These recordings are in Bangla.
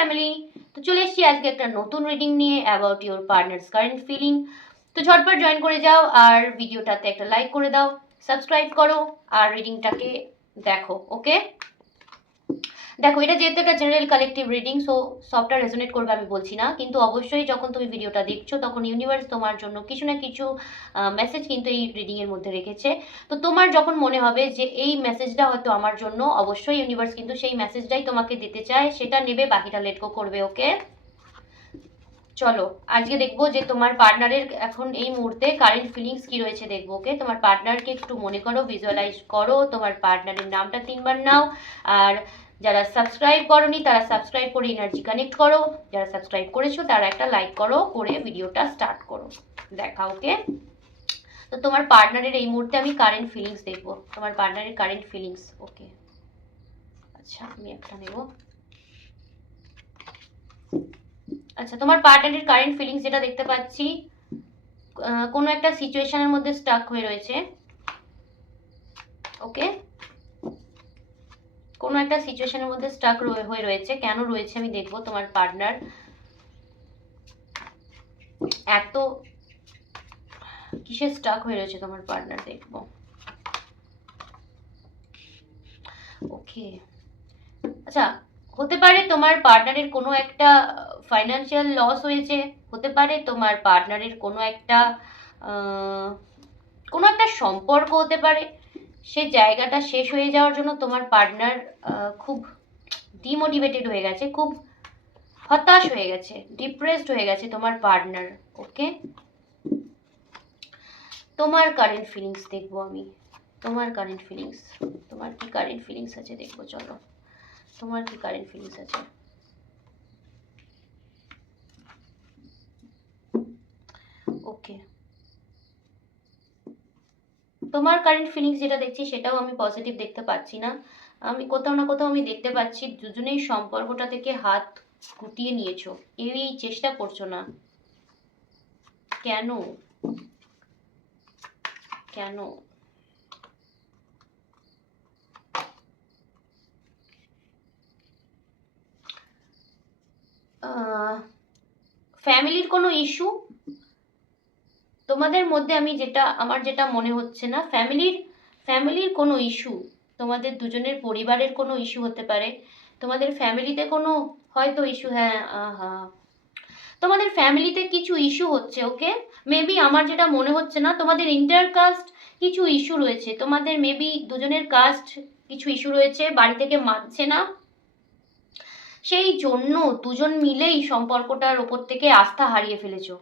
ফ্যামিলি, তো চলে এসেছি আজকে একটা নতুন রিডিং নিয়ে about your partners current feeling. তো ঝটপট জয়েন করে যাও আর ভিডিওটাতে একটা লাইক করে দাও, সাবস্ক্রাইব করো আর রিডিংটাকে দেখো। ওকে, দেখো এটা যেহেতু একটা জেনারেল কালেকটিভ রিডিং, সো সবটা রেজোনেট করবে আমি বলছি না, কিন্তু অবশ্যই যখন তুমি ভিডিওটা দেখছো তখন ইউনিভার্স তোমার জন্য কিছু না কিছু মেসেজ কিন্তু এই রিডিং এর মধ্যে রেখেছে। তো তোমার যখন মনে হবে যে এই মেসেজটা হয়তো আমার জন্য, অবশ্যই ইউনিভার্স কিন্তু সেই মেসেজটাই তোমাকে দিতে চায়, সেটা নেবে, বাকিটা লেট গো করবে। ওকে, চলো আজকে দেখবো যে তোমার পার্টনারের এখন এই মুহূর্তে কারেন্ট ফিলিংস কি রয়েছে দেখবো। ওকে, তোমার পার্টনারকে একটু মনে করো, ভিজুয়ালাইজ করো, তোমার পার্টনারের নামটা 3বার নাও। আর যারা সাবস্ক্রাইব করোনি তারা সাবস্ক্রাইব করে এনার্জি কানেক্ট করো, যারা সাবস্ক্রাইব করেছো তারা একটা লাইক করো, করে ভিডিওটা স্টার্ট করো দেখা। ওকে, তো তোমার পার্টনারের এই মুহূর্তে আমি কারেন্ট ফিলিংস দেখবো, তোমার পার্টনারের কারেন্ট ফিলিংস। ওকে, আচ্ছা আমি একটা নেবো। আচ্ছা, তোমার পার্টনারের কারেন্ট ফিলিংস যেটা দেখতে পাচ্ছি, কোনো একটা সিচুয়েশনের মধ্যে স্টাক হয়ে রয়েছে। ওকে, কোনো একটা সিচুয়েশনের মধ্যে স্টাক হয়ে রয়েছে। কেন রয়েছে আমি দেখবো। তোমার পার্টনার এত কিসে স্টাক হয়ে রয়েছে তোমার পার্টনার দেখবো। ওকে, আচ্ছা হতে পারে তোমার পার্টনারের কোনো একটা ফাইনান্সিয়াল লস হয়েছে, হতে পারে তোমার পার্টনারের কোনো একটা সম্পর্ক হতে পারে, সে জায়গাটা শেষ হয়ে যাওয়ার জন্য তোমার পার্টনার খুব ডিমোটিভেটেড হয়ে গেছে, খুব হতাশ হয়ে গেছে, ডিপ্রেসড হয়ে গেছে তোমার পার্টনার। ওকে, তোমার কারেন্ট ফিলিংস দেখবো আমি, তোমার কারেন্ট ফিলিংস, তোমার কি কারেন্ট ফিলিংস আছে দেখবো। চলো তোমার কি কারেন্ট ফিলিংস আছে। ওকে, তোমার কারেন্ট ফিলিংস যেটা দেখছি সেটাও আমি পজিটিভ দেখতে পাচ্ছি না। আমি কোথাও না কোথাও আমি দেখতে পাচ্ছি দুজনেই সম্পর্কটা থেকে হাত গুটিয়ে নিয়েছো, এই চেষ্টা করছো না। কেন কেন? ফ্যামিলির কোনো ইস্যু তোমাদের মধ্যে, আমার যেটা মনে হচ্ছে না, ফ্যামিলির কোনো ইস্যু, তোমাদের দুজনের পরিবারের কোনো ইস্যু হতে পারে, তোমাদের ফ্যামিলিতে কোনো হয়তো ইস্যু। হ্যাঁ, আহা, তোমাদের ফ্যামিলিতে কিছু ইস্যু হচ্ছে। ওকে, মেবি আমার যেটা মনে হচ্ছে না, তোমাদের ইন্টারকাস্ট কিছু ইস্যু রয়েছে, তোমাদের মেবি দুজনের কাস্ট কিছু ইস্যু রয়েছে, বাড়ি থেকে মানছে না, সেই জন্য দুজন মিলেই সম্পর্কটার ওপর থেকে আস্থা হারিয়ে ফেলেছো।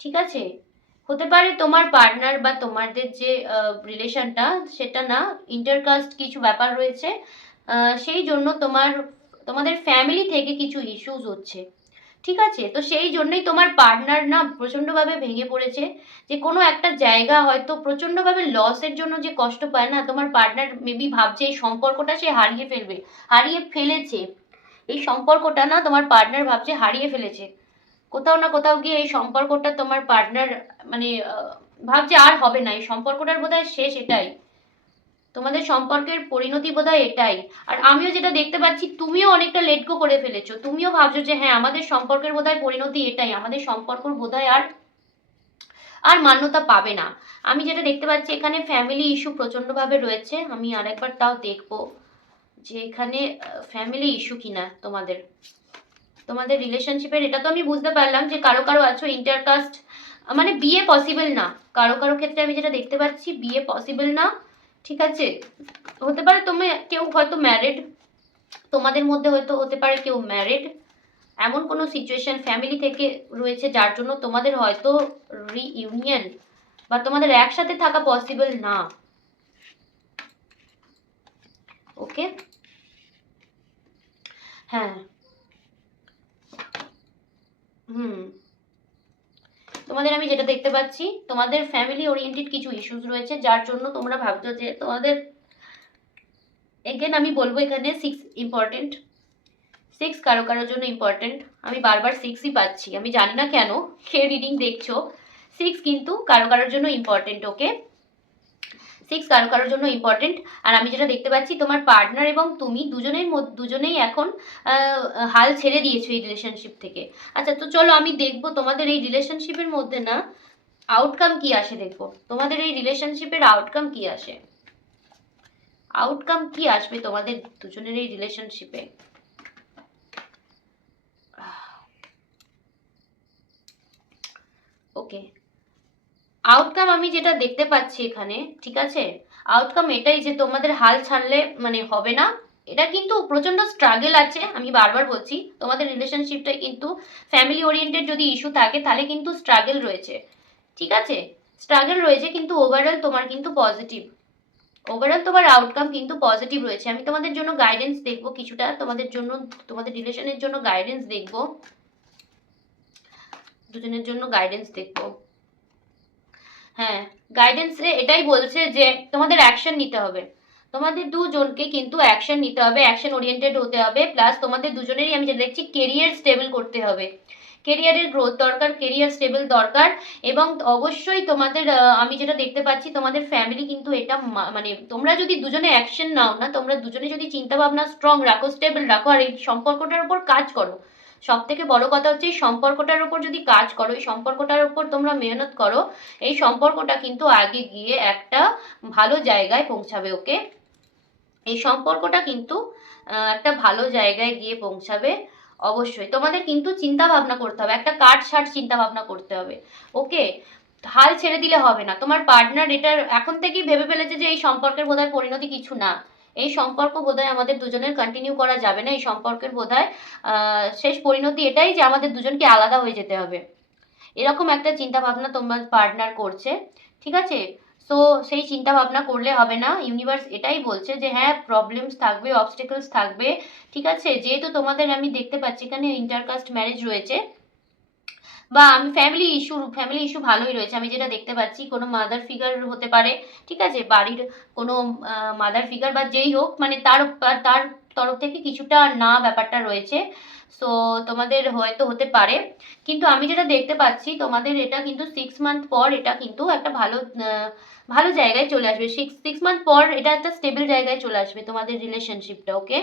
ঠিক আছে, হতে পারে তোমার পার্টনার বা তোমাদের যে রিলেশনটা, সেটা না, ইন্টারকাস্ট কিছু ব্যাপার রয়েছে, সেই জন্য তোমাদের ফ্যামিলি থেকে কিছু ইস্যুস হচ্ছে। ঠিক আছে, তো সেই জন্যই তোমার পার্টনার না প্রচণ্ডভাবে ভেঙে পড়েছে, যে কোনো একটা জায়গা হয়তো প্রচণ্ডভাবে লসের জন্য যে কষ্ট পায় না, তোমার পার্টনার মেবি ভাবছে এই সম্পর্কটা সে হারিয়ে ফেলেছে, এই সম্পর্কটা না তোমার পার্টনার ভাবছে হারিয়ে ফেলেছে। কোথাও না কোথাও গিয়ে এই সম্পর্কটা তোমার পার্টনার মানে ভাবছে আর হবে না, এই সম্পর্কটার বোধহয় শেষ, এটাই তোমাদের সম্পর্কের পরিণতি বোধহয় এটাই। আর আমিও যেটা দেখতে পাচ্ছি, তুমিও অনেকটা লেট গো করে ফেলেছো, তুমিও ভাবছো যে হ্যাঁ আমাদের সম্পর্কের বোধহয় পরিণতি এটাই, আমাদের সম্পর্ক বোধহয় আর আর মান্যতা পাবে না। আমি যেটা দেখতে পাচ্ছি এখানে ফ্যামিলি ইস্যু প্রচণ্ডভাবে রয়েছে, আমি আরেকবার তাও দেখবো যে এখানে ফ্যামিলি ইস্যু কিনা তোমাদের, তোমাদের রিলেশনশিপের। এটা তো আমি বুঝতে পারলাম যে কারো কারো আছো ইন্টারকাস্ট, মানে বিয়ে পসিবল না, কারো কারো ক্ষেত্রে আমি যেটা দেখতে পাচ্ছি বিয়ে পসিবল না। ঠিক আছে, হতে পারে তুমি কেউ হয়তো ম্যারিড, তোমাদের মধ্যে হয়তো হতে পারে কেউ ম্যারিড, এমন কোনো সিচুয়েশন ফ্যামিলি থেকে রয়েছে যার জন্য তোমাদের হয়তো রিইউনিয়ন বা তোমাদের একসাথে থাকা পসিবল না। ওকে, হ্যাঁ, হুম, তোমাদের আমি যেটা দেখতে পাচ্ছি, তোমাদের ফ্যামিলি ওরিয়েন্টেড কিছু ইস্যুস রয়েছে যার জন্য তোমরা ভাবছো যে তোমাদের, এগেন আমি বলবো এখানে 6 ইম্পর্টেন্ট, 6 কারো কারোর জন্য ইম্পর্টেন্ট। আমি বারবার 6ই পাচ্ছি, আমি জানি না কেন, কে রিডিং দেখছো 6 কিন্তু কারো কারোর জন্য ইম্পর্টেন্ট। ওকে, সিক্স কারো কারোর জন্য ইম্পর্টেন্ট। আর আমি যেটা দেখতে পাচ্ছি তোমার পার্টনার এবং তুমি দুজনেই এখন হাল ছেড়ে দিয়েছো এই রিলেশনশিপ থেকে। আচ্ছা, তো চলো আমি দেখবো তোমাদের এই রিলেশনশিপের মধ্যে না আউটকাম কি আসে, দেখবো তোমাদের এই রিলেশনশিপের আউটকাম কি আসে, আউটকাম কি আসবে তোমাদের দুজনের এই রিলেশনশিপে। ওকে, আউটকাম আমি যেটা দেখতে পাচ্ছি এখানে, ঠিক আছে, আউটকাম এটাই যে তোমাদের হাল ছাড়লে মানে হবে না। এটা কিন্তু প্রচন্ড স্ট্রাগল আছে, আমি বারবার বলছি তোমাদের রিলেশনশিপটাই কিন্তু ফ্যামিলি ওরিয়েন্টেড যদি ইস্যু থাকে তাহলে কিন্তু স্ট্রাগল রয়েছে, ঠিক আছে, স্ট্রাগল রয়েছে, কিন্তু ওভারঅল তোমার কিন্তু পজিটিভ, ওভারঅল তোমার আউটকাম কিন্তু পজিটিভ রয়েছে। আমি তোমাদের জন্য গাইডেন্স দেখবো কিছুটা, তোমাদের জন্য তোমাদের রিলেশনের জন্য গাইডেন্স দেখবো, দুজনের জন্য গাইডেন্স দেখবো। হ্যাঁ, গাইডেন্সে এটাই বলছে যে তোমাদের অ্যাকশন নিতে হবে, তোমাদের দুজনকে কিন্তু অ্যাকশন নিতে হবে, অ্যাকশন ওরিয়েন্টেড হতে হবে, প্লাস তোমাদের দুজনেরই আমি যেটা দেখছি কেরিয়ার স্টেবল করতে হবে, কেরিয়ারের গ্রোথ দরকার, কেরিয়ার স্টেবল দরকার। এবং অবশ্যই তোমাদের আমি যেটা দেখতে পাচ্ছি তোমাদের ফ্যামিলি কিন্তু এটা মানে তোমরা যদি দুজনে অ্যাকশন নাও না, তোমরা দুজনে যদি চিন্তা ভাবনা স্ট্রং রাখো, স্টেবল রাখো, আর এই সম্পর্কটার উপর কাজ করো, সব থেকে বড় কথা হচ্ছে এই সম্পর্কটার উপর যদি কাজ করো, এই সম্পর্কটার উপর তোমরা মেহনত করো, এই সম্পর্কটা কিন্তু আগে গিয়ে একটা ভালো জায়গায় পৌঁছাবে। ওকে, এই সম্পর্কটা কিন্তু একটা ভালো জায়গায় গিয়ে পৌঁছাবে। অবশ্যই তোমাদের কিন্তু চিন্তা ভাবনা করতে হবে, একটা কাট ছাট চিন্তা ভাবনা করতে হবে। ওকে, হাল ছেড়ে দিলে হবে না, তোমার পার্টনার এটার এখন থেকেই ভেবে ফেলেছে যে এই সম্পর্কের বোধহয় পরিণতি কিছু না, এই সম্পর্ক বোধহয় আমাদের দুজনের কন্টিনিউ করা যাবে না, এই সম্পর্কের বোধহয় শেষ পরিণতি এটাই যে আমাদের দুজনকে আলাদা হয়ে যেতে হবে, এরকম একটা চিন্তা ভাবনা তোমার পার্টনার করছে, ঠিক আছে। সো সেই চিন্তা ভাবনা করলে হবে না, ইউনিভার্স এটাই বলছে যে হ্যাঁ প্রবলেমস থাকবে, অবস্টেকলস থাকবে, ঠিক আছে, যেহেতু তোমাদের আমি দেখতে পাচ্ছি এখানে ইন্টারকাস্ট ম্যারেজ রয়েছে, বা আমি ফ্যামিলি ইস্যু ভালোই রয়েছে, আমি যেটা দেখতে পাচ্ছি কোনো মাদার ফিগার হতে পারে, ঠিক আছে, বাড়ির কোনো মাদার ফিগার বা যেই হোক, মানে তার তার তরফ থেকে কিছুটা না ব্যাপারটা রয়েছে। সো তোমাদের হয়তো হতে পারে, কিন্তু আমি যেটা দেখতে পাচ্ছি তোমাদের এটা কিন্তু 6 মান্থ পর এটা কিন্তু একটা ভালো জায়গায় চলে আসবে, 6 মান্থ পর এটা একটা স্টেবল জায়গায় চলে আসবে তোমাদের রিলেশনশিপটা। ওকে,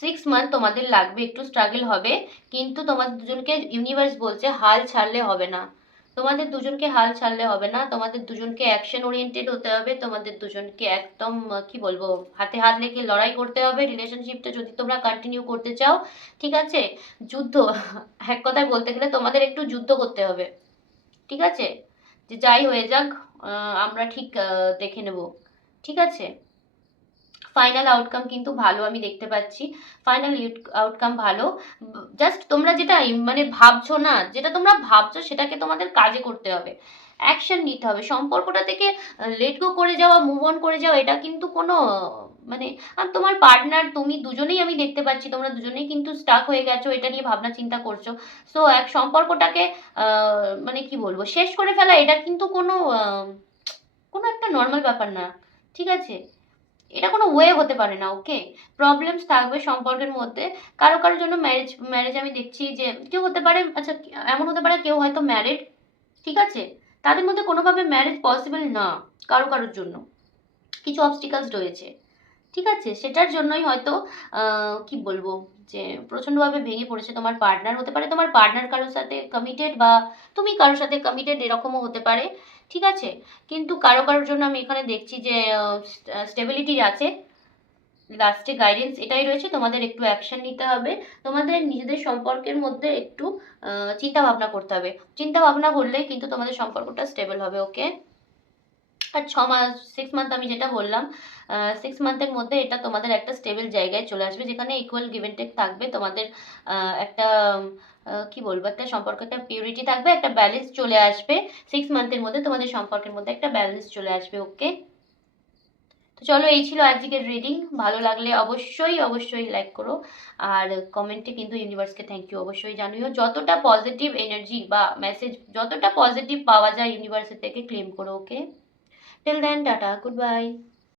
6 মান্থ তোমাদের লাগবে, একটু স্ট্রাগল হবে, কিন্তু তোমাদের দুজনকে ইউনিভার্স বলছে হাল ছাড়লে হবে না, তোমাদের দুজনকে হাল ছাড়লে হবে না, তোমাদের দুজনকে অ্যাকশন ওরিয়েন্টেড হতে হবে, তোমাদের দুজনকে একদম কি বলবো হাতে হাত রেখে লড়াই করতে হবে রিলেশনশিপটা যদি তোমরা কন্টিনিউ করতে চাও, ঠিক আছে, যুদ্ধ এক কথায় বলতে গেলে তোমাদের একটু যুদ্ধ করতে হবে, ঠিক আছে, যে যাই হয়ে যাক আমরা ঠিক দেখে নেব, ঠিক আছে। ফাইনাল আউটকাম কিন্তু ভালো আমি দেখতে পাচ্ছি, ফাইনাল আউটকাম ভালো, জাস্ট তোমরা যেটা মানে ভাবছো না, যেটা তোমরা ভাবছো সেটাকে তোমাদের কাজে করতে হবে, অ্যাকশন নিতে হবে, সম্পর্কটা থেকে লেট গো করে যাওয়া, মুভ অন করে যাওয়া এটা কিন্তু কোনো মানে, আর তোমার পার্টনার তুমি দুজনেই আমি দেখতে পাচ্ছি তোমরা দুজনেই কিন্তু স্টাক হয়ে গেছো, এটা নিয়ে ভাবনা চিন্তা করছো। সো এক সম্পর্কটাকে মানে কি বলবো শেষ করে ফেলা এটা কিন্তু কোনো একটা নর্মাল ব্যাপার না, ঠিক আছে, এটা কোনো ওয়ে হতে পারে না। ওকে, প্রবলেমস থাকবে সম্পর্কের মধ্যে, কারো কারোর জন্য ম্যারেজ ম্যারেজ আমি দেখছি যে কেউ হতে পারে, আচ্ছা এমন হতে পারে কেউ হয়তো ম্যারিড, ঠিক আছে, তাদের মধ্যে কোনোভাবে ম্যারেজ পসিবল না, কারো কারোর জন্য কিছু অবস্টিকালস রয়েছে, ঠিক আছে, সেটার জন্যই হয়তো কি বলবো যে প্রচণ্ডভাবে ভেঙে পড়েছে তোমার পার্টনার, হতে পারে তোমার পার্টনার কারোর সাথে কমিটেড, বা তুমি কারোর সাথে কমিটেড, এরকমও হতে পারে, ঠিক আছে, কিন্তু কারো কারোর জন্য আমি এখানে দেখছি যে স্টেবিলিটি আছে, লাস্টে গাইডেন্স এটাই রয়েছে, তোমাদের একটু অ্যাকশন নিতে হবে, তোমাদের নিজেদের সম্পর্কের মধ্যে একটু চিন্তা ভাবনা করতে হবে, চিন্তা ভাবনা করলেই কিন্তু তোমাদের সম্পর্কটা স্টেবল হবে। ওকে, আর 6 মাস 6 মান্থ আমি যেটা বললাম 6 মান্থের মধ্যে এটা তোমাদের একটা স্টেবল জায়গায় চলে আসবে, যেখানে ইকুয়াল গিভ অ্যান্ড টেক থাকবে, তোমাদের একটা কি বলবো একটা সম্পর্কে একটা পিউরিটি থাকবে, একটা ব্যালেন্স চলে আসবে, 6 মান্থের মধ্যে তোমাদের সম্পর্কের মধ্যে একটা ব্যালেন্স চলে আসবে। ওকে, তো চলো এই ছিল আজকের রিডিং, ভালো লাগলে অবশ্যই অবশ্যই লাইক করো, আর কমেন্টে কিন্তু ইউনিভার্সকে থ্যাংক ইউ অবশ্যই জানিও, যতটা পজিটিভ এনার্জি বা মেসেজ যতটা পজিটিভ পাওয়া যায় ইউনিভার্সের থেকে ক্লেম করো। ওকে, till then, tata, goodbye.